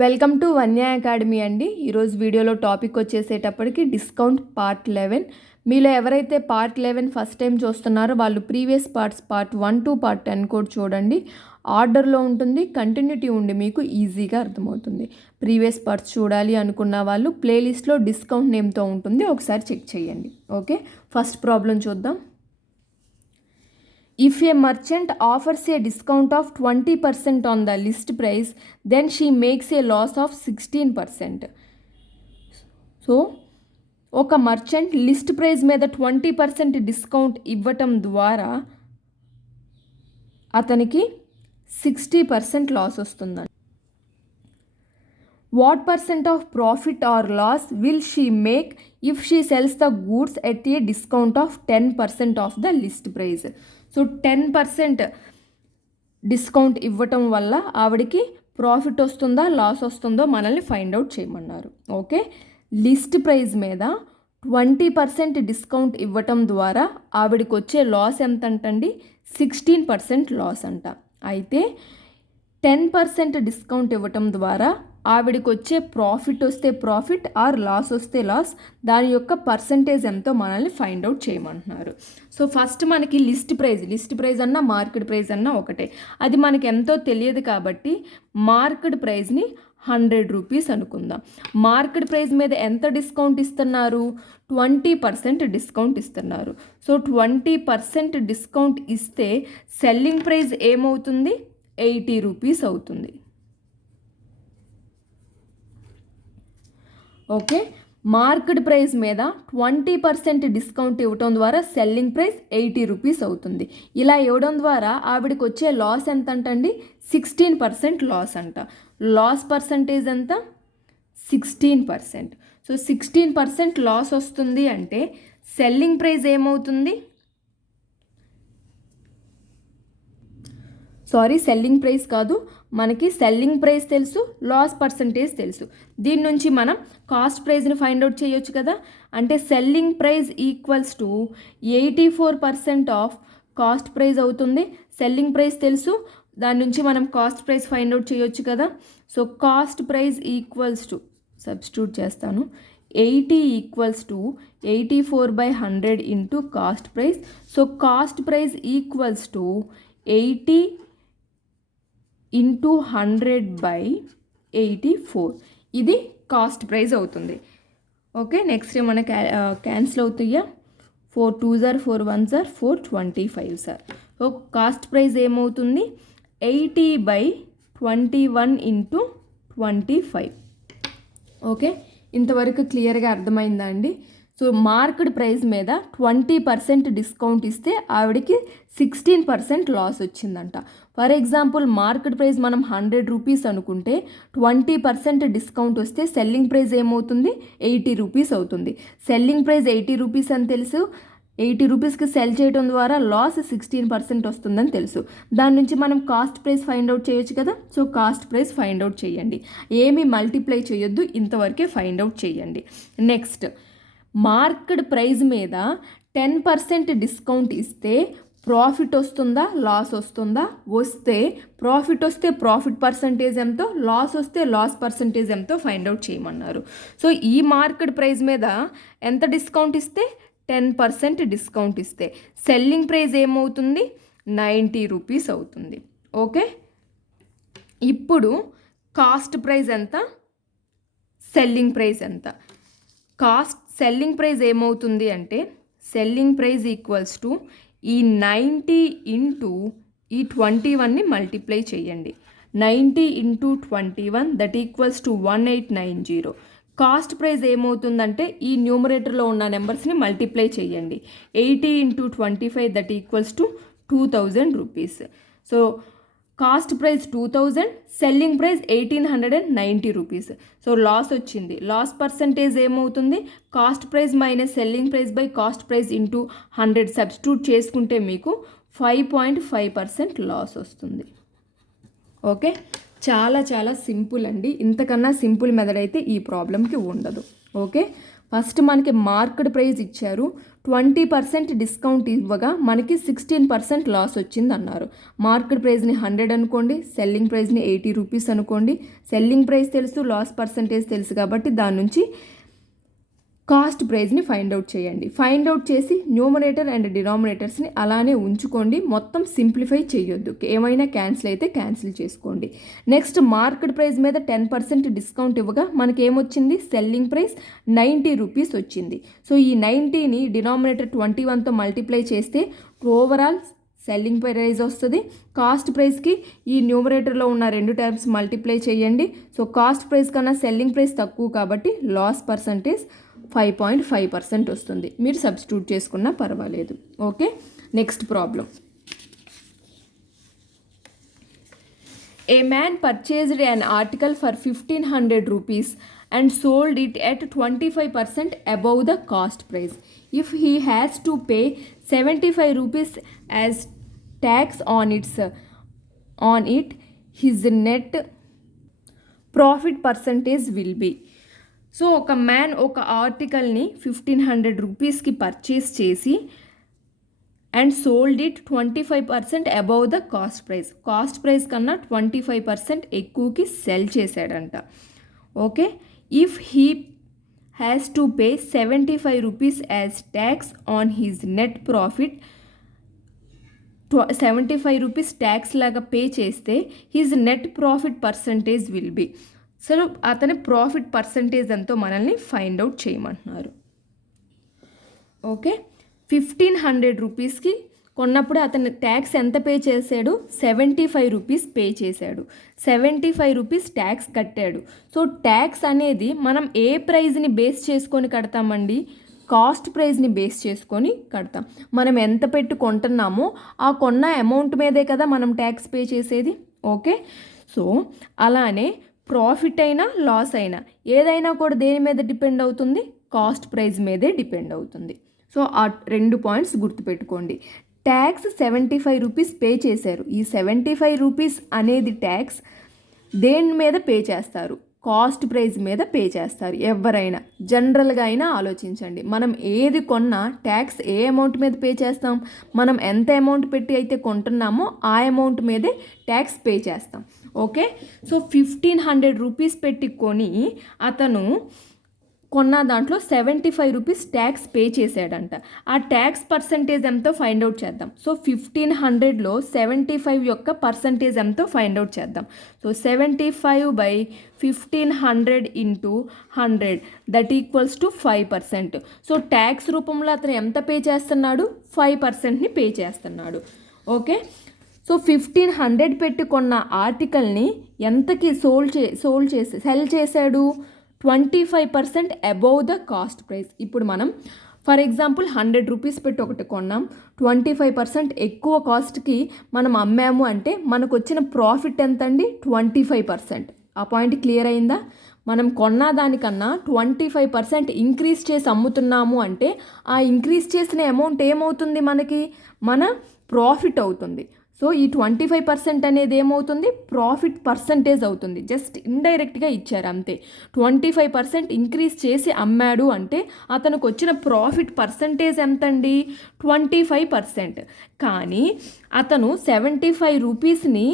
Welcome to Vanya academy అండి. ఈరోజు వీడియోలో టాపిక్ వచ్చేసేటప్పటికి డిస్కౌంట్ పార్ట్ 11. మీలో ఎవరైతే పార్ట్ 11 ఫస్ట్ టైం చూస్తున్నారో వాళ్ళు ప్రీవియస్ పార్ట్ 1 to పార్ట్ 10 కూడా చూడండి. ఆర్డర్లో ఉంటుంది, కంటిన్యూటీ ఉండి మీకు ఈజీగా అర్థమవుతుంది. ప్రీవియస్ పార్ట్స్ చూడాలి అనుకున్న వాళ్ళు ప్లేలిస్ట్లో డిస్కౌంట్ నేమ్తో ఉంటుంది, ఒకసారి చెక్ చేయండి. ఓకే, ఫస్ట్ ప్రాబ్లం చూద్దాం. If a merchant offers a discount of 20% on the list price, then she makes a loss of 16%. So ఒక మర్చెంట్ లిస్ట్ ప్రైస్ మీద 20% డిస్కౌంట్ ఇవ్వటం ద్వారా అతనికి 60% లాస్ వస్తుందండి. What percent of profit or loss will she make if she sells the goods at a discount of 10% of the list price? So 10% discount ఇవ్వటం వల్ల ఆవిడకి profit వస్తుందా లాస్ వస్తుందో మనల్ని ఫైండ్ అవుట్ చేయమన్నారు. ఓకే, లిస్ట్ ప్రైస్ మీద 20% discount ఇవ్వటం ద్వారా ఆవిడకి వచ్చే లాస్ ఎంత అంటండి? 16% లాస్ అంట. అయితే 10% డిస్కౌంట్ ఇవ్వటం ద్వారా ఆవిడకి వచ్చే ప్రాఫిట్ వస్తే ప్రాఫిట్ ఆర్ లాస్ వస్తే లాస్, దాని యొక్క పర్సంటేజ్ ఎంతో మనల్ని ఫైండ్ అవుట్ చేయమంటున్నారు. సో ఫస్ట్ మనకి లిస్ట్ ప్రైస్ అన్నా మార్కెట్ ప్రైస్ అన్నా ఒకటే, అది మనకి ఎంతో తెలియదు కాబట్టి మార్కెట్ ప్రైస్ని 100 రూపీస్ అనుకుందాం. మార్కెట్ ప్రైస్ మీద ఎంత డిస్కౌంట్ ఇస్తున్నారు? 20% డిస్కౌంట్ ఇస్తున్నారు. సో 20% డిస్కౌంట్ ఇస్తే సెల్లింగ్ ప్రైస్ ఏమవుతుంది? 80 రూపీస్ అవుతుంది. ఓకే, మార్కెట్ ప్రైస్ మీద 20% డిస్కౌంట్ ఇవ్వటం ద్వారా సెల్లింగ్ ప్రైస్ 80 రూపీస్ అవుతుంది. ఇలా ఇవ్వడం ద్వారా ఆవిడకి వచ్చే లాస్ ఎంత అంటండి? 16% లాస్ అంట. లాస్ పర్సంటేజ్ ఎంత? 16%. సో 16% లాస్ వస్తుంది అంటే సెల్లింగ్ ప్రైస్ ఏమవుతుంది? సెల్లింగ్ ప్రైస్ కాదు, మనకి సెల్లింగ్ ప్రైస్ తెలుసు, లాస్ పర్సంటేజ్ తెలుసు. దీని నుంచి మనం కాస్ట్ ప్రైస్ని ఫైండ్ అవుట్ చేయొచ్చు కదా. అంటే selling price equals to 84% of cost price అవుతుంది. సెల్లింగ్ ప్రైస్ తెలుసు, దాని నుంచి మనం కాస్ట్ ప్రైస్ ఫైండ్ అవుట్ చేయొచ్చు కదా. So cost price equals to, substitute చేస్తాను, 80 equals to 84/100 into cost price. So cost price equals to 80 into 100/84, ఇది కాస్ట్ ప్రైస్ అవుతుంది. ఓకే, నెక్స్ట్ మన క్యాన్సిల్ అవుతాయా? 4 2s are 4 1s are 4 25s are. So cost price ఏమవుతుంది? 80/21 into 25. Okay, ఇంతవరకు క్లియర్గా అర్థమైందా అండి? సో మార్కెట్ ప్రైస్ మీద 20% డిస్కౌంట్ ఇస్తే ఆవిడకి 16% లాస్ వచ్చిందంట. ఫర్ ఎగ్జాంపుల్ మార్కెట్ ప్రైస్ మనం 100 రూపీస్ అనుకుంటే 20% డిస్కౌంట్ వస్తే సెల్లింగ్ ప్రైస్ ఏమవుతుంది? 80 రూపీస్ అవుతుంది. సెల్లింగ్ ప్రైస్ 80 రూపీస్ అని తెలుసు, 80 రూపీస్కి సెల్ చేయడం ద్వారా లాస్ 16% వస్తుందని తెలుసు. దాని నుంచి మనం కాస్ట్ ప్రైస్ ఫైండ్ అవుట్ చేయొచ్చు కదా. So cost price find out చేయండి, ఏమీ మల్టిప్లై చేయొద్దు, ఇంతవరకే ఫైండ్ అవుట్ చేయండి. నెక్స్ట్, మార్కెట్ ప్రైస్ మీద 10% డిస్కౌంట్ ఇస్తే ప్రాఫిట్ వస్తుందా లాస్ వస్తుందా? వస్తే ప్రాఫిట్ వస్తే ప్రాఫిట్ పర్సంటేజ్ ఎంతో, లాస్ వస్తే లాస్ పర్సంటేజ్ ఎంతో ఫైండ్ అవుట్ చేయమన్నారు. సో ఈ మార్కెట్ ప్రైస్ మీద ఎంత డిస్కౌంట్ ఇస్తే? 10% డిస్కౌంట్ ఇస్తే సెల్లింగ్ ప్రైస్ ఏమవుతుంది? 90 రూపీస్ అవుతుంది. ఓకే, ఇప్పుడు కాస్ట్ ప్రైస్ ఎంత, సెల్లింగ్ ప్రైస్ ఎంత? సెల్లింగ్ ప్రైస్ ఏమవుతుంది అంటే సెల్లింగ్ ప్రైస్ ఈక్వల్స్ టు ఈ 90 ఇంటూ ఈ 21ని మల్టిప్లై చేయండి. 90 into 21 that equals to 1890. Cost price ఏమవుతుందంటే ఈ న్యూమరేటర్లో ఉన్న నెంబర్స్ని మల్టిప్లై చేయండి. 80 into 25 that equals to 2000 rupees. So cost price 2000, selling price 1890 rupees. So loss వచ్చింది. లాస్ పర్సంటేజ్ ఏమవుతుంది? Cost price minus selling price by cost price into 100 substitute చేసుకుంటే మీకు 5.5% లాస్ వస్తుంది. ఓకే, చాలా చాలా సింపుల్ అండి. ఇంతకన్నా సింపుల్ మెథడ్ అయితే ఈ ప్రాబ్లంకి ఉండదు. ఓకే, ఫస్ట్ మనకి మార్కెట్ ప్రైస్ ఇచ్చారు, 20% డిస్కౌంట్ ఇవ్వగా మనకి 16% లాస్ వచ్చింది అన్నారు. మార్కెట్ ప్రైస్ని 100 అనుకోండి, సెల్లింగ్ ప్రైస్ని 80 రూపీస్ అనుకోండి. సెల్లింగ్ ప్రైస్ తెలుసు, లాస్ పర్సంటేజ్ తెలుసు కాబట్టి దాని నుంచి కాస్ట్ ప్రైస్ని ఫైండ్ అవుట్ చేయండి. ఫైండ్ అవుట్ చేసి న్యూమరేటర్ అండ్ డినామినేటర్స్ని అలానే ఉంచుకోండి, మొత్తం సింప్లిఫై చేయొద్దు. ఏమైనా క్యాన్సిల్ అయితే క్యాన్సిల్ చేసుకోండి. నెక్స్ట్ మార్కెట్ ప్రైస్ మీద 10% డిస్కౌంట్ ఇవ్వగా మనకి ఏమొచ్చింది, సెల్లింగ్ ప్రైస్ 90 రూపీస్ వచ్చింది. సో ఈ 90ని డినామినేటర్ 21తో మల్టిప్లై చేస్తే ఓవరాల్ సెల్లింగ్ ప్రైస్ వస్తుంది. కాస్ట్ ప్రైస్కి ఈ న్యూమరేటర్లో ఉన్న 2 టర్మ్స్ మల్టిప్లై చేయండి. సో కాస్ట్ ప్రైస్ కన్నా సెల్లింగ్ ప్రైస్ తక్కువ కాబట్టి లాస్ పర్సంటేజ్ 5.5% వస్తుంది. మీరు సబ్స్టిట్యూట్ చేసుకున్నా పర్వాలేదు. Okay, next problem. A man purchased an article for 1500 rupees and sold it at 25% above the cost price. If he has to pay 75 rupees as tax on it, his net profit percentage will be. So ఒక man ఒక ఆర్టికల్ని 1500 రూపీస్కి purchase చేసి and sold it 25% above the cost price. Cost price కన్నా 25% ఎక్కువకి cell చేశాడంట. Okay, if he has to pay 75 rupees as tax on his net profit, 75 rupees tax లాగా pay చేస్తే his net profit percentage will be. So అతని profit percentage ఎంతో మనల్ని find out చేయమంటున్నారు. Okay, 1500 రూపీస్కి కొన్నప్పుడు అతను ట్యాక్స్ ఎంత పే చేశాడు, 75 రూపీస్ పే చేశాడు. 75 రూపీస్ ట్యాక్స్ కట్టాడు. సో ట్యాక్స్ అనేది మనం ఏ ప్రైజ్ని బేస్ చేసుకొని కడతామండి, కాస్ట్ ప్రైస్ని బేస్ చేసుకొని కడతాం. మనం ఎంత పెట్టి కొంటున్నామో ఆ కొన్న అమౌంట్ మీదే కదా మనం ట్యాక్స్ పే చేసేది. ఓకే, సో అలానే ప్రాఫిట్ అయినా లాస్ అయినా ఏదైనా కూడా దేని మీద డిపెండ్ అవుతుంది, కాస్ట్ ప్రైస్ మీదే డిపెండ్ అవుతుంది. సో ఆ 2 పాయింట్స్ గుర్తుపెట్టుకోండి. ట్యాక్స్ 75 రూపీస్ పే చేశారు. ఈ 75 రూపీస్ అనేది ట్యాక్స్ దేని మీద పే చేస్తారు, కాస్ట్ ప్రైస్ మీద పే చేస్తారు. ఎవరైనా జనరల్గా అయినా ఆలోచించండి, మనం ఏది కొన్నా ట్యాక్స్ ఏ అమౌంట్ మీద పే చేస్తాం, మనం ఎంత అమౌంట్ పెట్టి అయితే కొంటున్నామో ఆ అమౌంట్ మీదే ట్యాక్స్ పే చేస్తాం. ఓకే, సో 1500 రూపీస్ పెట్టి కొని అతను కొన్న దాంట్లో 75 రూపీస్ ట్యాక్స్ పే చేశాడంట. ఆ ట్యాక్స్ పర్సంటేజ్ ఎంతో ఫైండ్ అవుట్ చేద్దాం. సో 1500లో 75 యొక్క పర్సంటేజ్ ఎంతో ఫైండ్ అవుట్ చేద్దాం. So 75/1500 × 100 that equals to 5%. So tax రూపంలో అతను ఎంత పే చేస్తున్నాడు, 5%ని పే చేస్తున్నాడు. ఓకే, సో 1500 పెట్టి కొన్న ఆర్టికల్ని ఎంతకి సెల్ చేశాడు, 25% అబౌవ్ ద కాస్ట్ ప్రైస్. ఇప్పుడు మనం ఫర్ ఎగ్జాంపుల్ 100 రూపీస్ పెట్టి ఒకటి కొన్నాం, 25% ఎక్కువ కాస్ట్కి మనం అమ్మాము అంటే మనకు వచ్చిన ప్రాఫిట్ ఎంత అండి, 25%. ఆ పాయింట్ క్లియర్ అయిందా? మనం కొన్న దానికన్నా 25% ఇంక్రీజ్ చేసి అమ్ముతున్నాము అంటే ఆ ఇంక్రీజ్ చేసిన అమౌంట్ ఏమవుతుంది, మనకి మన ప్రాఫిట్ అవుతుంది. సో ఈ 25% అనేది ఏమవుతుంది, ప్రాఫిట్ పర్సంటేజ్ అవుతుంది. జస్ట్ ఇండైరెక్ట్గా ఇచ్చారు అంతే. 25% ఇంక్రీజ్ చేసి అమ్మాడు అంటే అతనికి వచ్చిన ప్రాఫిట్ పర్సంటేజ్ ఎంతండి, 25%. కానీ అతను 75 రూపీస్ని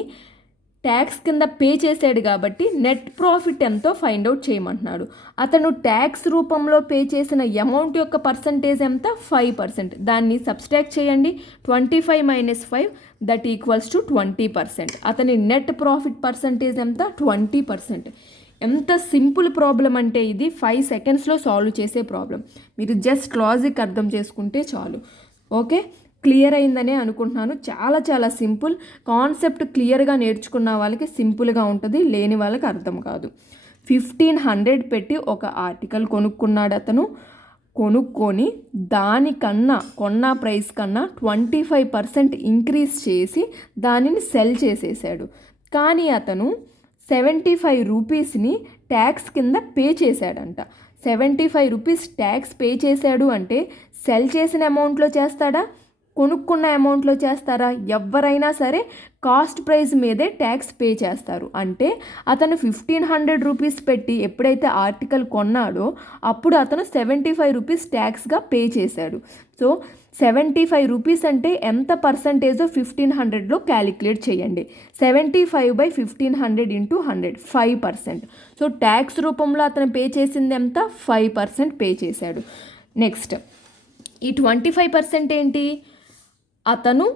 ట్యాక్స్ కింద పే చేశాడు కాబట్టి నెట్ ప్రాఫిట్ ఎంతో ఫైండ్ అవుట్ చేయమంటున్నాడు. అతను ట్యాక్స్ రూపంలో పే చేసిన అమౌంట్ యొక్క పర్సంటేజ్ ఎంత, 5%. దాన్ని సబ్స్ట్రాక్ట్ చేయండి, 25 - 5 దట్ ఈక్వల్స్ టు 20%. అతని నెట్ ప్రాఫిట్ పర్సంటేజ్ ఎంత, 20%. ఎంత సింపుల్ ప్రాబ్లం అంటే ఇది 5 సెకండ్స్లో సాల్వ్ చేసే ప్రాబ్లం. మీరు జస్ట్ లాజిక్ అర్థం చేసుకుంటే చాలు. ఓకే, క్లియర్ అయిందనే అనుకుంటున్నాను. చాలా చాలా సింపుల్ కాన్సెప్ట్. క్లియర్గా నేర్చుకున్న వాళ్ళకి సింపుల్గా ఉంటుంది, లేని వాళ్ళకి అర్థం కాదు. 1500 పెట్టి ఒక ఆర్టికల్ కొనుక్కున్నాడు అతను. కొనుక్కొని దానికన్నా కొన్న ప్రైస్ కన్నా 25% ఇంక్రీజ్ చేసి దానిని సెల్ చేసేసాడు. కానీ అతను 75 రూపీస్ని ట్యాక్స్ కింద పే చేశాడంట. 75 రూపీస్ ట్యాక్స్ పే చేశాడు అంటే సెల్ చేసిన అమౌంట్లో చేస్తాడా, కొనుక్కున్న అమౌంట్లో చేస్తారా? ఎవరైనా సరే కాస్ట్ ప్రైస్ మీదే ట్యాక్స్ పే చేస్తారు. అంటే అతను 1500 రూపీస్ పెట్టి ఎప్పుడైతే ఆర్టికల్ కొన్నాడో అప్పుడు అతను 75 రూపీస్ ట్యాక్స్గా పే చేశాడు. సో 75 రూపీస్ అంటే ఎంత పర్సంటేజో 1500లో క్యాలిక్యులేట్ చేయండి. 75/1500 × 100 5%. సో ట్యాక్స్ రూపంలో అతను పే చేసింది ఎంత? 5% పే చేశాడు. నెక్స్ట్ ఈ 25% ఏంటి? అతను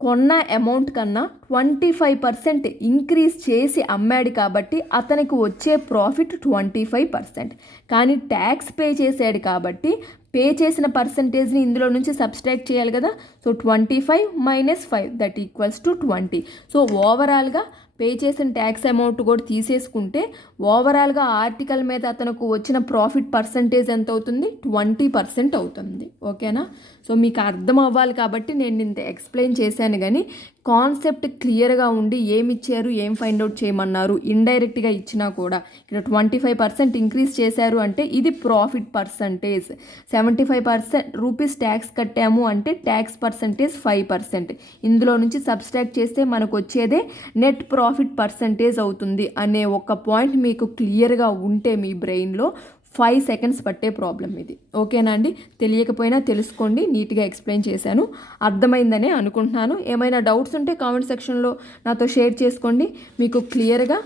కొన్న అమౌంట్ కన్నా 25% ఇంక్రీజ్ చేసి అమ్మాడు కాబట్టి అతనికి వచ్చే ప్రాఫిట్ 25%. కానీ ట్యాక్స్ పే చేశాడు కాబట్టి పే చేసిన పర్సంటేజ్ని ఇందులో నుంచి సబ్స్ట్రాక్ట్ చేయాలి కదా. So 25 - 5 that equals to 20. So ఓవరాల్గా పే చేసిన ట్యాక్స్ అమౌంట్ కూడా తీసేసుకుంటే ఓవరాల్గా ఆర్టికల్ మీద అతనికి వచ్చిన ప్రాఫిట్ పర్సంటేజ్ ఎంత అవుతుంది? 20% అవుతుంది. ఓకేనా? సో మీకు అర్థం అవ్వాలి కాబట్టి నేను ఇంత ఎక్స్ప్లెయిన్ చేశాను. కానీ కాన్సెప్ట్ క్లియర్గా ఉండి ఏమి ఇచ్చారు, ఏం ఫైండ్ అవుట్ చేయమన్నారు, ఇండైరెక్ట్గా ఇచ్చినా కూడా ఇక్కడ 25% ఇంక్రీజ్ చేశారు అంటే ఇది ప్రాఫిట్ పర్సంటేజ్. 75% రూపీస్ ట్యాక్స్ కట్టాము అంటే ట్యాక్స్ పర్సంటేజ్ 5%. ఇందులో నుంచి సబ్స్ట్రాక్ట్ చేస్తే మనకు వచ్చేదే నెట్ ప్రాఫిట్ పర్సంటేజ్ అవుతుంది అనే ఒక పాయింట్ మీకు క్లియర్గా ఉంటే మీ బ్రెయిన్లో 5 సెకండ్స్ పట్టే ప్రాబ్లం ఇది. ఓకేనా అండి? తెలియకపోయినా తెలుసుకోండి, నీట్గా ఎక్స్ప్లెయిన్ చేశాను, అర్థమైందనే అనుకుంటున్నాను. ఏమైనా డౌట్స్ ఉంటే కామెంట్ సెక్షన్లో నాతో షేర్ చేసుకోండి, మీకు క్లియర్గా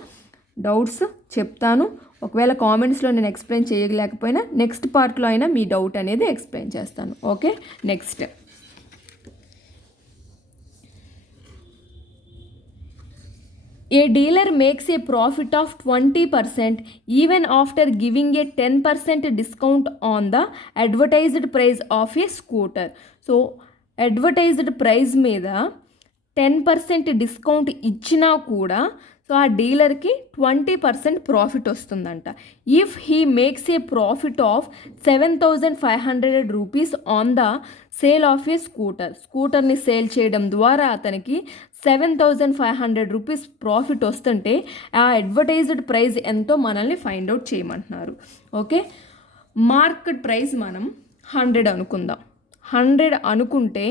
డౌట్స్ చెప్తాను. ఒకవేళ కామెంట్స్లో నేను ఎక్స్ప్లెయిన్ చేయలేకపోయినా నెక్స్ట్ పార్ట్లో అయినా మీ డౌట్ అనేది ఎక్స్ప్లెయిన్ చేస్తాను. Okay, next A dealer makes a profit of 20% even after giving a 10% discount on the advertised price of a scooter. So, advertised price మీద 10% డిస్కౌంట్ ఇచ్చినా కూడా సో ఆ డీలర్కి 20% ప్రాఫిట్ వస్తుందంట. If he makes a profit of 7500 rupees on the sale of a స్కూటర్ని sale చేయడం ద్వారా అతనికి 7500 రూపీస్ ప్రాఫిట్ వస్తుంటే ఆ అడ్వర్టైజ్డ్ ప్రైస్ ఎంతో మనల్ని ఫైండ్ అవుట్ చేయమంటున్నారు. ఓకే, మార్కెట్ ప్రైస్ మనం 100 అనుకుందాం. 100 అనుకుంటే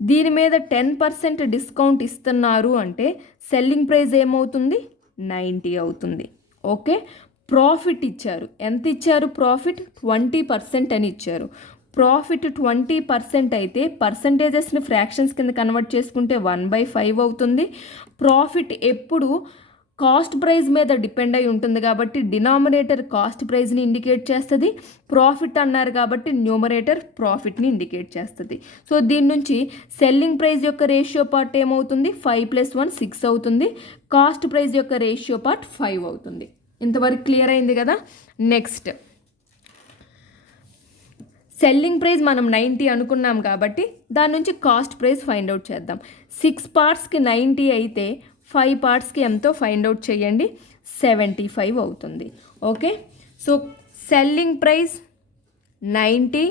దీని మీద 10% డిస్కౌంట్ ఇస్తున్నారు అంటే సెల్లింగ్ ప్రైస్ ఏమవుతుంది? 90 అవుతుంది. ఓకే, ప్రాఫిట్ ఇచ్చారు. ఎంత ఇచ్చారు? ప్రాఫిట్ 20% అని ఇచ్చారు. ప్రాఫిట్ 20% అయితే పర్సంటేజెస్ని ఫ్రాక్షన్స్ కింద కన్వర్ట్ చేసుకుంటే 1/5 అవుతుంది. ప్రాఫిట్ ఎప్పుడు కాస్ట్ ప్రైస్ మీద డిపెండ్ అయి ఉంటుంది కాబట్టి డినామినేటర్ కాస్ట్ ప్రైస్ని ఇండికేట్ చేస్తుంది. ప్రాఫిట్ అన్నారు కాబట్టి న్యూమరేటర్ ప్రాఫిట్ని ఇండికేట్ చేస్తుంది. సో దీని నుంచి సెల్లింగ్ ప్రైస్ యొక్క రేషియో పార్ట్ ఏమవుతుంది? 5 + 1 6 అవుతుంది. కాస్ట్ ప్రైస్ యొక్క రేషియో పార్ట్ 5 అవుతుంది. ఇంతవరకు క్లియర్ అయింది కదా. నెక్స్ట్ సెల్లింగ్ ప్రైస్ మనం 90 అనుకున్నాం కాబట్టి దాని నుంచి కాస్ట్ ప్రైస్ ఫైండ్ అవుట్ చేద్దాం. 6 పార్ట్స్కి 90 అయితే 5 పార్ట్స్కి ఎంతో ఫైండ్ అవుట్ చేయండి. 75 అవుతుంది. Okay, so selling price 90,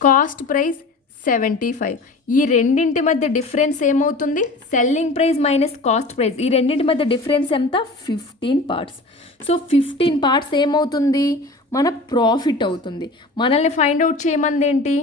cost price 75. ఈ రెండింటి మధ్య డిఫరెన్స్ ఏమవుతుంది? Selling price minus cost price. ఈ రెండింటి మధ్య డిఫరెన్స్ ఎంత? 15 పార్ట్స్. సో 15 పార్ట్స్ ఏమవుతుంది? మన ప్రాఫిట్ అవుతుంది. మనల్ని ఫైండ్ అవుట్ చేయమంది ఏంటి?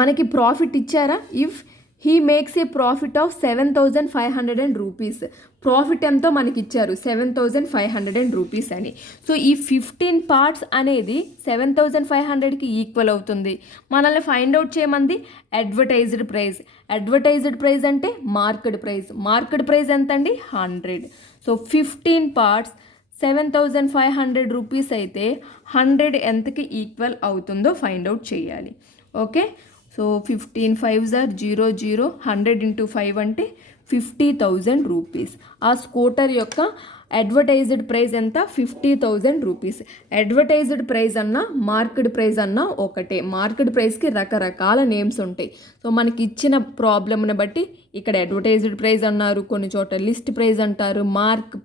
మనకి ప్రాఫిట్ ఇచ్చారా? If he makes a profit of 7500 rupees. Profit ఎంతో మనకి ఇచ్చారు 7500 రూపీస్ అని. సో ఈ 15 పార్ట్స్ అనేది 7500కి ఈక్వల్ అవుతుంది. మనల్ని ఫైండ్ అవుట్ చేయమంది అడ్వర్టైజ్డ్ ప్రైస్. అడ్వర్టైజ్డ్ ప్రైస్ అంటే మార్కెట్ ప్రైస్. మార్కెట్ ప్రైస్ ఎంత అండి? 100. సో 15 పార్ట్స్ 7500 రూపీస్ అయితే 100 ఎంతకి ఈక్వల్ అవుతుందో ఫైండ్ అవుట్ చేయాలి. Okay, so 15 5s are 0 0. 100 × 5 అంటే 50,000 రూపీస్. ఆ స్కూటర్ యొక్క అడ్వర్టైజ్డ్ ప్రైస్ ఎంత? 50,000 రూపీస్. అడ్వర్టైజ్డ్ ప్రైస్ అన్నా మార్కెట్ ప్రైస్ అన్నా ఒకటే. మార్కెట్ ప్రైస్కి రకరకాల నేమ్స్ ఉంటాయి. సో మనకి ఇచ్చిన ప్రాబ్లమ్ని బట్టి ఇక్కడ అడ్వర్టైజ్డ్ ప్రైస్ అన్నారు, కొన్ని చోట లిస్ట్ ప్రైస్ అంటారు, మార్కెట్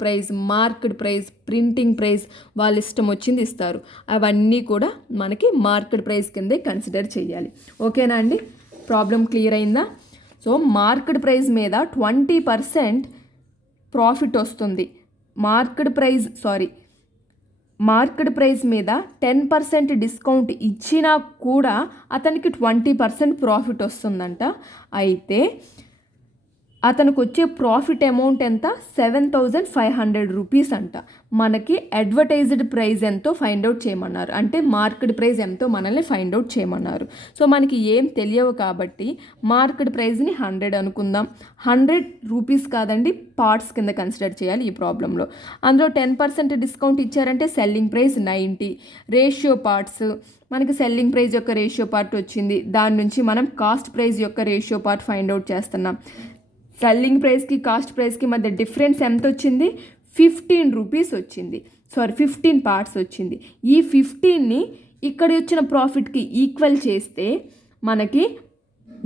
ప్రైస్, ప్రింటింగ్ ప్రైస్, వాళ్ళ ఇష్టం వచ్చింది ఇస్తారు. అవన్నీ కూడా మనకి మార్కెట్ ప్రైస్ కిందే కన్సిడర్ చేయాలి. ఓకేనా అండి? ప్రాబ్లం క్లియర్ అయిందా? సో మార్కెట్ ప్రైస్ మీద 20% ప్రాఫిట్ వస్తుంది. మార్కెట్ ప్రైస్ మీద 10% డిస్కౌంట్ ఇచ్చినా కూడా అతనికి 20% ప్రాఫిట్ వస్తుందంట. అయితే అతనికి వచ్చే ప్రాఫిట్ అమౌంట్ ఎంత 7,500 రూపీస్ అంట. మనకి అడ్వర్టైజ్డ్ ప్రైస్ ఎంతో ఫైండ్ అవుట్ చేయమన్నారు, అంటే మార్కెట్ ప్రైస్ ఎంతో మనల్ని ఫైండ్ అవుట్ చేయమన్నారు. సో మనకి ఏం తెలియవు కాబట్టి మార్కెట్ ప్రైస్ని 100 అనుకుందాం. 100 రూపీస్ కాదండి, పార్ట్స్ కింద కన్సిడర్ చేయాలి ఈ ప్రాబ్లంలో. అందులో 10% డిస్కౌంట్ ఇచ్చారంటే సెల్లింగ్ ప్రైస్ 90. రేషియో పార్ట్స్, మనకి సెల్లింగ్ ప్రైస్ యొక్క రేషియో పార్ట్ వచ్చింది, దాని నుంచి మనం కాస్ట్ ప్రైస్ యొక్క రేషియో పార్ట్ ఫైండ్ అవుట్ చేస్తున్నాం. సెల్లింగ్ ప్రైస్కి కాస్ట్ ప్రైస్కి మధ్య డిఫరెన్స్ ఎంత వచ్చింది? 15 రూపీస్ వచ్చింది. 15 పార్ట్స్ వచ్చింది. ఈ 15ని ఇక్కడ వచ్చిన ప్రాఫిట్కి ఈక్వల్ చేస్తే మనకి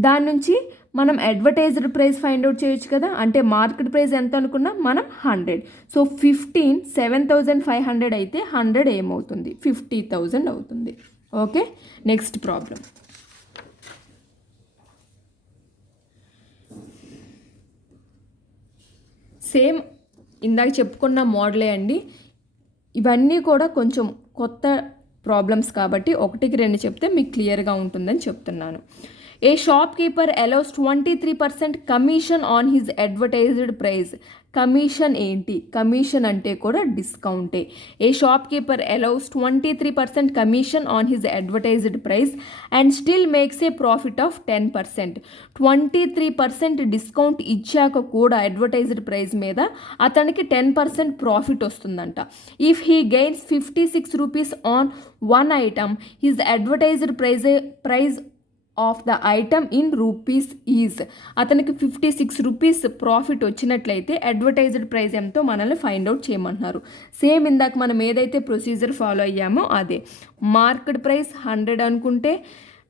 దాని నుంచి మనం అడ్వర్టైజ్డ్ ప్రైస్ ఫైండ్ అవుట్ చేయొచ్చు కదా. అంటే మార్కెట్ ప్రైస్ ఎంత అనుకున్నా మనం 100. సో 15 7,500 అయితే 100 ఏమవుతుంది? 50,000 అవుతుంది. Okay, next problem. సేమ్ ఇందాక చెప్పుకున్న మోడలే అండి. ఇవన్నీ కూడా కొంచెం కొత్త ప్రాబ్లమ్స్ కాబట్టి 1-2 చెప్తే మీకు క్లియర్గా ఉంటుందని చెప్తున్నాను. A shopkeeper allows 23% commission on his advertised price. Commission ఏంటి? కమిషన్ అంటే కూడా డిస్కౌంటే. A shopkeeper allows 23% commission on his advertised price and still makes a profit of 10%. 23% discount ఇచ్చాక కూడా అడ్వర్టైజ్డ్ ప్రైస్ మీద అతనికి 10% ప్రాఫిట్ వస్తుందంట. If he gains 56 rupees on one item, his advertised price of the item in rupees is. అతనికి 56 rupees profit వచ్చినట్లయితే advertised price ఎంతో మనల్ని find out చేయమంటున్నారు. సేమ్ ఇందాక మనం ఏదైతే ప్రొసీజర్ ఫాలో అయ్యామో అదే. మార్కెట్ ప్రైస్ 100 అనుకుంటే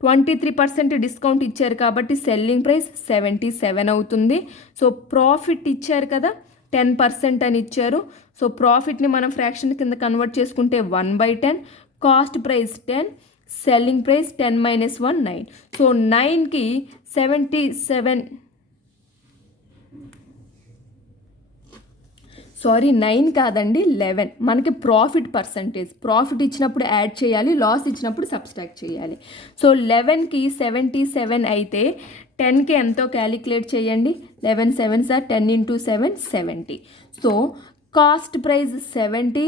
23% డిస్కౌంట్ ఇచ్చారు కాబట్టి సెల్లింగ్ ప్రైస్ 77 అవుతుంది. సో ప్రాఫిట్ ఇచ్చారు కదా, 10% అని ఇచ్చారు. సో ప్రాఫిట్ని మనం ఫ్రాక్షన్ కింద కన్వర్ట్ చేసుకుంటే 1/10, cost price 10, selling price 10 - 1 9. So 9కి 77 9 కాదండి 11. మనకి ప్రాఫిట్ పర్సంటేజ్, ప్రాఫిట్ ఇచ్చినప్పుడు యాడ్ చేయాలి, లాస్ ఇచ్చినప్పుడు సబ్స్ట్రాక్ట్ చేయాలి. సో 11కి 77 అయితే 10కి ఎంతో క్యాలిక్యులేట్ చేయండి. 11 7s are 10 × 7 70. So cost price 70,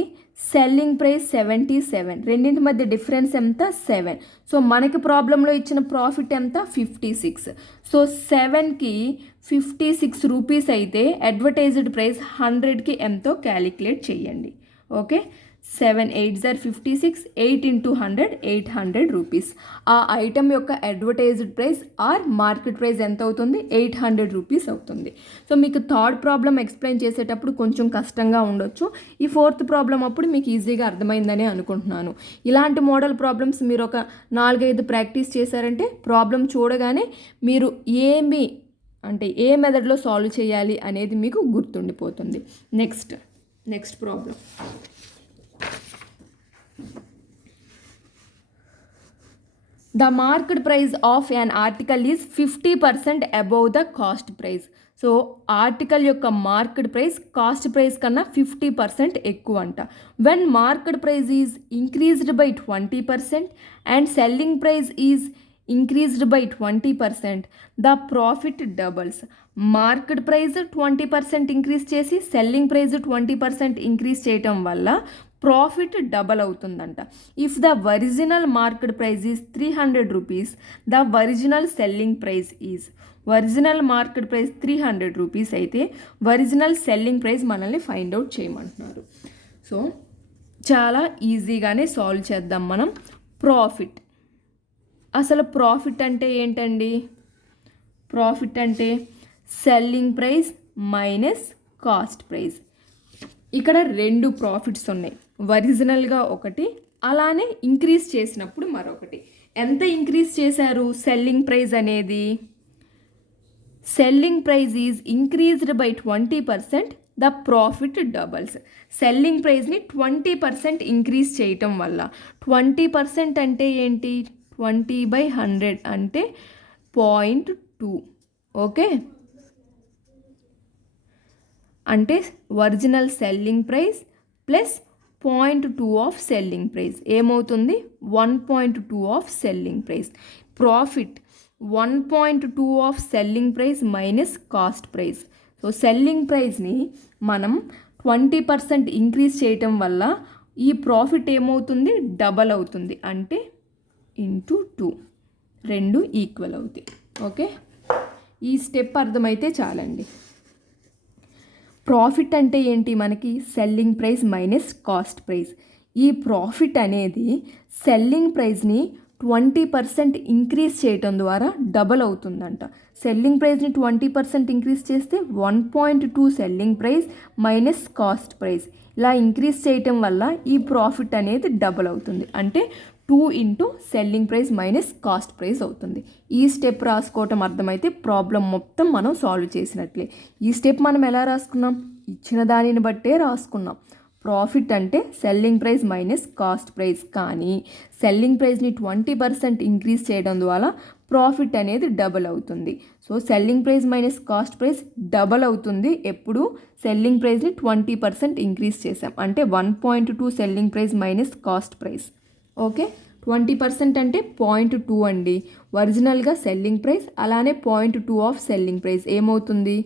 selling price 77. రెండింటి మధ్య డిఫరెన్స్ ఎంత? 7. సో మనకి ప్రాబ్లంలో ఇచ్చిన ప్రాఫిట్ ఎంత? 56. సో 7కి 56 రూపీస్ అయితే అడ్వర్టైజ్డ్ ప్రైస్ 100కి ఎంతో క్యాలిక్యులేట్ చేయండి. Okay, 7 8s are 56, 8 × 100 800 rupees. ఆ ఐటమ్ యొక్క advertised price or market price ఎంత అవుతుంది? 800 రూపీస్ అవుతుంది. సో మీకు థర్డ్ ప్రాబ్లం ఎక్స్ప్లెయిన్ చేసేటప్పుడు కొంచెం కష్టంగా ఉండొచ్చు. ఈ ఫోర్త్ ప్రాబ్లం అప్పుడు మీకు ఈజీగా అర్థమైందని అనుకుంటున్నాను. ఇలాంటి మోడల్ ప్రాబ్లమ్స్ మీరు ఒక 4-5 ప్రాక్టీస్ చేశారంటే ప్రాబ్లం చూడగానే మీరు ఏ మెథడ్లో సాల్వ్ చేయాలి అనేది మీకు గుర్తుండిపోతుంది. Next problem. The market price of an article is 50% above the cost price. So article యొక్క మార్కెట్ ప్రైస్ కాస్ట్ ప్రైస్ కన్నా 50% ఎక్కువ అంట. When market price is increased by 20% and selling price is increased by 20%, the profit doubles. Market price 20% increase చేసి selling price 20% increase చేయటం వల్ల profit double అవుతుందంట. If the original market price is 300 rupees, the original selling price is. Original market price 300 rupees అయితే original selling price మనల్ని find out చేయమంటున్నారు. So చాలా ఈజీగానే solve చేద్దాం మనం. ప్రాఫిట్, అసలు ప్రాఫిట్ అంటే ఏంటండి? ప్రాఫిట్ అంటే selling price minus cost price. ఇక్కడ 2 ప్రాఫిట్స్ ఉన్నాయి, ఒరిజినల్గా ఒకటి, అలానే ఇంక్రీజ్ చేసినప్పుడు మరొకటి. ఎంత ఇంక్రీజ్ చేశారు? సెల్లింగ్ ప్రైస్ అనేది, selling price is increased by 20%, the profit doubles. Selling ప్రైస్ని 20% ఇంక్రీజ్ చేయటం వల్ల, 20% అంటే ఏంటి? 20/100 అంటే 0.2. ఓకే, అంటే original selling price plus 0.2 of selling price ఏమవుతుంది? 1.2 of selling price. Profit 1.2 of selling price minus cost price. So selling ప్రైస్ని మనం 20% ఇంక్రీజ్ చేయటం వల్ల ఈ ప్రాఫిట్ ఏమవుతుంది, డబల్ అవుతుంది. అంటే ఇంటూ 2, రెండు ఈక్వల్ అవుతాయి. ఓకే, ఈ స్టెప్ అర్థమైతే చాలండి. ప్రాఫిట్ అంటే ఏంటి, మనకి selling price minus cost price. ఈ ప్రాఫిట్ అనేది సెల్లింగ్ ప్రైస్ని 20% ఇంక్రీజ్ చేయటం ద్వారా డబల్ అవుతుందంట. సెల్లింగ్ ప్రైస్ని 20% ఇంక్రీజ్ చేస్తే 1.2 selling price minus cost price, ఇలా ఇంక్రీజ్ చేయటం వల్ల ఈ ప్రాఫిట్ అనేది డబల్ అవుతుంది. అంటే 2 into selling price minus cost price అవుతుంది. ఈ స్టెప్ రాసుకోవటం అర్థమైతే ప్రాబ్లం మొత్తం మనం సాల్వ్ చేసినట్లే. ఈ స్టెప్ మనం ఎలా రాసుకున్నాం, ఇచ్చిన దానిని బట్టే రాసుకున్నాం. ప్రాఫిట్ అంటే selling price minus cost price, కానీ సెల్లింగ్ ప్రైస్ని 20% ఇంక్రీజ్ చేయడం ద్వారా ప్రాఫిట్ అనేది డబల్ అవుతుంది. So selling price minus cost price double అవుతుంది ఎప్పుడు సెల్లింగ్ ప్రైస్ని 20% ఇంక్రీజ్ చేసాం. అంటే 1.2 selling price minus cost price. Okay, 20% అంటే 0.2 అండి ఒరిజినల్గా సెల్లింగ్ ప్రైస్, అలానే 0.2 ఆఫ్ సెల్లింగ్ ప్రైస్ ఏమవుతుంది.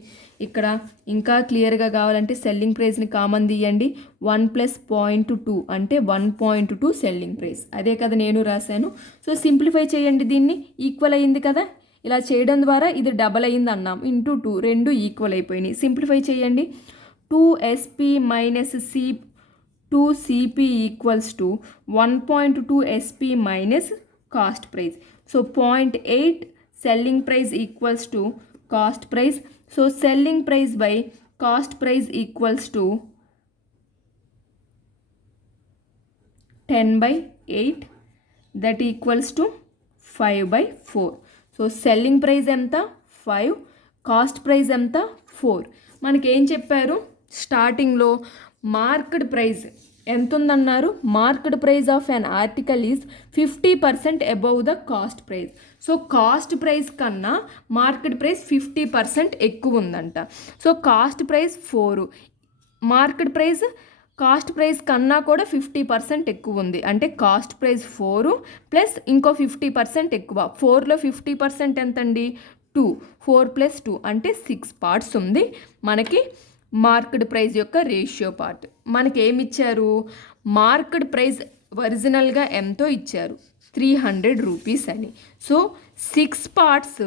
ఇక్కడ ఇంకా క్లియర్గా కావాలంటే సెల్లింగ్ ప్రైస్ని కామన్ తీయండి. 1 + 0.2 అంటే 1.2 సెల్లింగ్ ప్రైస్. అదే కదా నేను రాశాను. సో సింప్లిఫై చేయండి, దీన్ని ఈక్వల్ అయ్యింది కదా. ఇలా చేయడం ద్వారా ఇది డబల్ అయ్యింది అన్నాం. ఇంటూ 2, రెండు ఈక్వల్ అయిపోయినాయి. సింప్లిఫై చేయండి. 2SP - C 2CP equals to 1.2 SP minus cost price. So 0.8 selling price equals to cost price. So selling price by cost price equals to 10/8, that equals to 5/4. So selling price ఎంత, 5, cost price ఎంత, 4. మనకేం చెప్పారు స్టార్టింగ్లో, market price ఎంత ఉందన్నారు, market price of an article is 50% above the cost price. So cost price కన్నా market price 50% ఎక్కువ ఉందంట. So cost price 4, market price cost price కన్నా కూడా 50% ఎక్కువ ఉంది. అంటే కాస్ట్ ప్రైస్ 4 ప్లస్ ఇంకో 50% ఎక్కువ. 4లో 50% ఎంతండి, 2. 4 + 2 అంటే 6 పార్ట్స్ ఉంది మనకి మార్కెట్ ప్రైస్ యొక్క రేషియో పార్ట్. మనకి ఏమి ఇచ్చారు, మార్కెట్ ప్రైస్ ఒరిజినల్గా ఎంతో ఇచ్చారు, 300 రూపీస్ అని. సో 6 పార్ట్స్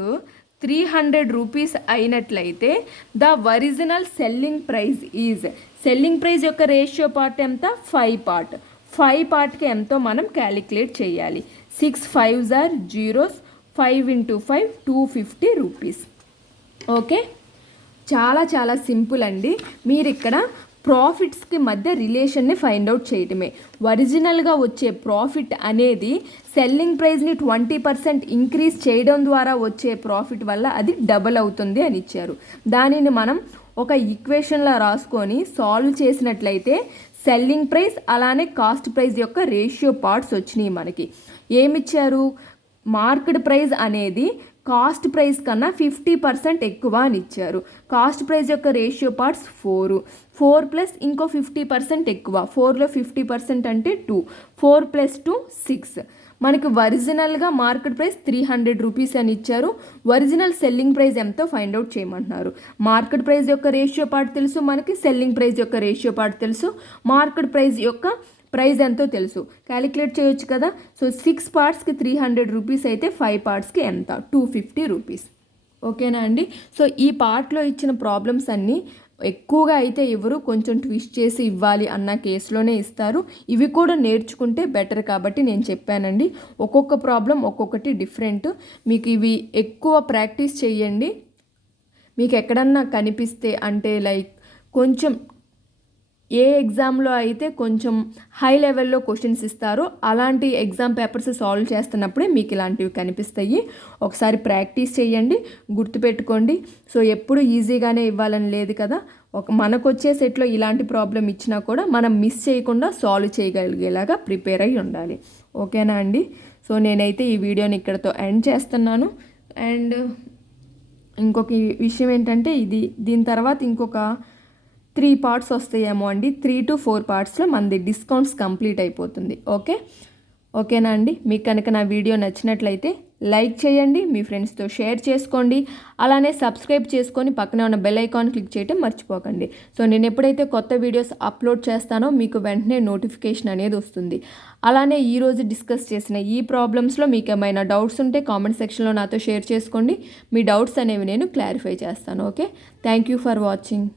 300 రూపీస్ అయినట్లయితే the original selling price is, selling price యొక్క రేషియో పార్ట్ ఎంత, 5 పార్ట్. 5 పార్ట్కి ఎంతో మనం క్యాలిక్యులేట్ చేయాలి. 6 5s are zeros, 5 × 5 250 rupees. Okay, చాలా చాలా సింపుల్ అండి. మీరు ఇక్కడ ప్రాఫిట్స్కి మధ్య రిలేషన్ని ఫైండ్ అవుట్ చేయటమే. ఒరిజినల్గా వచ్చే ప్రాఫిట్ అనేది సెల్లింగ్ ప్రైస్ని 20% ఇంక్రీజ్ చేయడం ద్వారా వచ్చే ప్రాఫిట్ వల్ల అది డబల్ అవుతుంది అని ఇచ్చారు. దానిని మనం ఒక ఈక్వేషన్లో రాసుకొని సాల్వ్ చేసినట్లయితే సెల్లింగ్ ప్రైస్ అలానే కాస్ట్ ప్రైస్ యొక్క రేషియో పార్ట్స్ వచ్చినాయి. మనకి ఏమిచ్చారు, మార్కెట్ ప్రైస్ అనేది కాస్ట్ ప్రైస్ కన్నా 50% ఎక్కువ అని ఇచ్చారు. కాస్ట్ ప్రైస్ యొక్క రేషియో పార్ట్స్ 4 ప్లస్ ఇంకో 50% ఎక్కువ. 4లో 50% అంటే 2. 4 + 2 6. మనకి ఒరిజినల్గా మార్కెట్ ప్రైస్ 300 రూపీస్ అని ఇచ్చారు. ఒరిజినల్ సెల్లింగ్ ప్రైస్ ఎంతో ఫైండ్ అవుట్ చేయమంటున్నారు. మార్కెట్ ప్రైస్ యొక్క రేషియో పార్ట్ తెలుసు మనకి, సెల్లింగ్ ప్రైస్ యొక్క రేషియో పార్ట్ తెలుసు, మార్కెట్ ప్రైస్ యొక్క ప్రైస్ ఎంతో తెలుసు, క్యాలిక్యులేట్ చేయొచ్చు కదా. సో 6 పార్ట్స్కి 300 రూపీస్ అయితే 5 పార్ట్స్కి ఎంత, 250 రూపీస్. ఓకేనా అండి. సో ఈ పార్ట్లో ఇచ్చిన ప్రాబ్లమ్స్ అన్నీ ఎక్కువగా అయితే ఎవరు కొంచెం ట్విస్ట్ చేసి ఇవ్వాలి అన్న కేసులోనే ఇస్తారు. ఇవి కూడా నేర్చుకుంటే బెటర్ కాబట్టి నేను చెప్పానండి. ఒక్కొక్క ప్రాబ్లం ఒక్కొక్కటి డిఫరెంట్. మీకు ఇవి ఎక్కువ ప్రాక్టీస్ చేయండి. మీకు ఎక్కడన్నా కనిపిస్తే అంటే లైక్ కొంచెం ఏ ఎగ్జామ్లో అయితే కొంచెం హై లెవెల్లో క్వశ్చన్స్ ఇస్తారో అలాంటి ఎగ్జామ్ పేపర్స్ సాల్వ్ చేస్తున్నప్పుడే మీకు ఇలాంటివి కనిపిస్తాయి. ఒకసారి ప్రాక్టీస్ చేయండి, గుర్తుపెట్టుకోండి. సో ఎప్పుడు ఈజీగానే ఇవ్వాలని లేదు కదా. మనకు వచ్చే సెట్లో ఇలాంటి ప్రాబ్లం ఇచ్చినా కూడా మనం మిస్ చేయకుండా సాల్వ్ చేయగలిగేలాగా ప్రిపేర్ అయ్యి ఉండాలి. ఓకేనా అండి. సో నేనైతే ఈ వీడియోని ఇక్కడతో ఎండ్ చేస్తున్నాను. అండ్ ఇంకొక విషయం ఏంటంటే దీని తర్వాత ఇంకొక 3 పార్ట్స్ వస్తాయేమో అండి. 3 to 4 పార్ట్స్లో మనది డిస్కౌంట్స్ కంప్లీట్ అయిపోతుంది. ఓకే, ఓకేనా అండి? మీకు కనుక నా వీడియో నచ్చినట్లయితే లైక్ చేయండి, మీ ఫ్రెండ్స్తో షేర్ చేసుకోండి, అలానే సబ్స్క్రైబ్ చేసుకొని పక్కనే ఉన్న బెల్ ఐకాన్ క్లిక్ చేయడం మర్చిపోకండి. సో నేను ఎప్పుడైతే కొత్త వీడియోస్ అప్లోడ్ చేస్తానో మీకు వెంటనే నోటిఫికేషన్ అనేది వస్తుంది. అలానే ఈరోజు డిస్కస్ చేసిన ఈ ప్రాబ్లమ్స్లో మీకు ఏమైనా డౌట్స్ ఉంటే కామెంట్ సెక్షన్లో నాతో షేర్ చేసుకోండి. మీ డౌట్స్ అనేవి నేను క్లారిఫై చేస్తాను. Okay, thank you for watching.